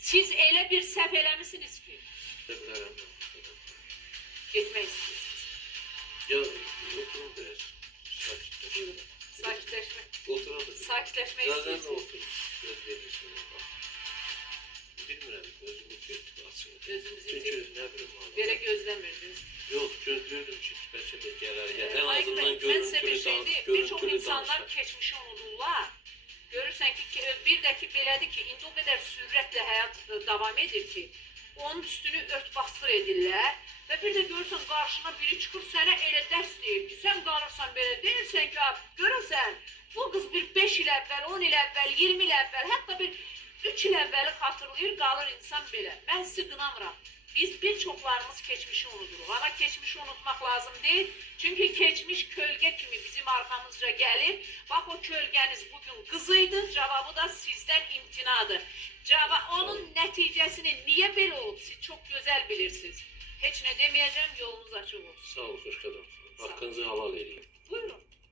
Siz elə bir səhv eləmisiniz ki, getmək istiyorsunuz. Ya oturun biraz. Buyurun. Sakitleşme. Oturalım. Sakitleşme Zaten istiyorsunuz. otur. Göz verirsin. Bilmirəm, özümü açın. Özünüzü Çünkü ne bileyim abi. Belə gözləmirdiniz. Yok, gözlüyordum ki bəlkə də gələr. En Faik Bey, azından mən sizə bir şey deyim. Bir çox görüntülü insanlar danışlar. keçmişi unudurlar. Görürsən ki, bir də ki, belədir ki, indi o qədər sürətlə həyat davam edir ki, onun üstünü ört-basdır edirlər və bir də görürsən qarşına biri çıxır, sənə elə dərs deyir ki, sən qalırsan belə deyirsən ki, görürsən, bu qız bir 5 il əvvəl, 10 il əvvəl, 20 il əvvəl, hətta bir 3 il əvvəli xatırlayır, qalır insan belə. Mən sizi qınamıram. Biz bir çoxlarımız keçmişi unuduruq. Ama keçmişi unutmaq lazım değil. Çünkü geçmiş kölge kimi bizim arkamızca gelir. Bak o kölgeniz bugün kızıydı. Cevabı da sizden imtinadır. Onun neticesini niye belə olub? Siz çok güzel bilirsiniz. Hiç ne demeyeceğim, yolunuz açık olsun. Sağ ol, hoş geldin. Hakkınızı halal edin. Buyurun.